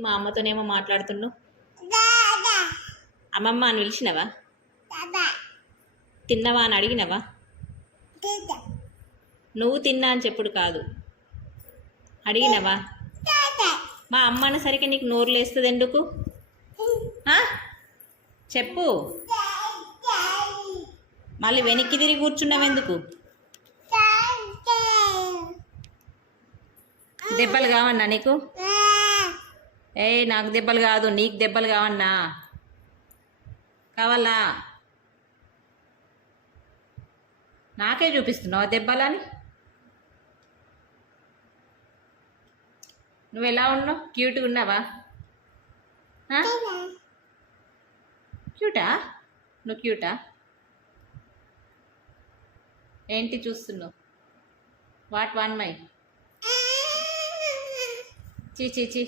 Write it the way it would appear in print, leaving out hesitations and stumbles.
మా అమ్మతోనేమో మాట్లాడుతున్నావు. అమ్మమ్మ అని పిలిచినవా? తిన్నవా అని అడిగినవా? నువ్వు తిన్నా అని చెప్పుడు కాదు, అడిగినవా? మా అమ్మ అనేసరికి నీకు నోరు లేస్తుంది ఎందుకు? చెప్పు. మళ్ళీ వెనక్కి తిరిగి కూర్చున్నావు ఎందుకు? దెబ్బలు కావన్నా నీకు? నాకు దెబ్బలు కాదు, నీకు దెబ్బలు కావన్నా? కావాలా? నాకే చూపిస్తున్నావు దెబ్బలని? నువ్వు ఎలా ఉన్నావు? క్యూట్గా ఉన్నావా? క్యూటా? నువ్వు క్యూటా? ఏంటి చూస్తున్నావు? What one my? చీ చీ చీ.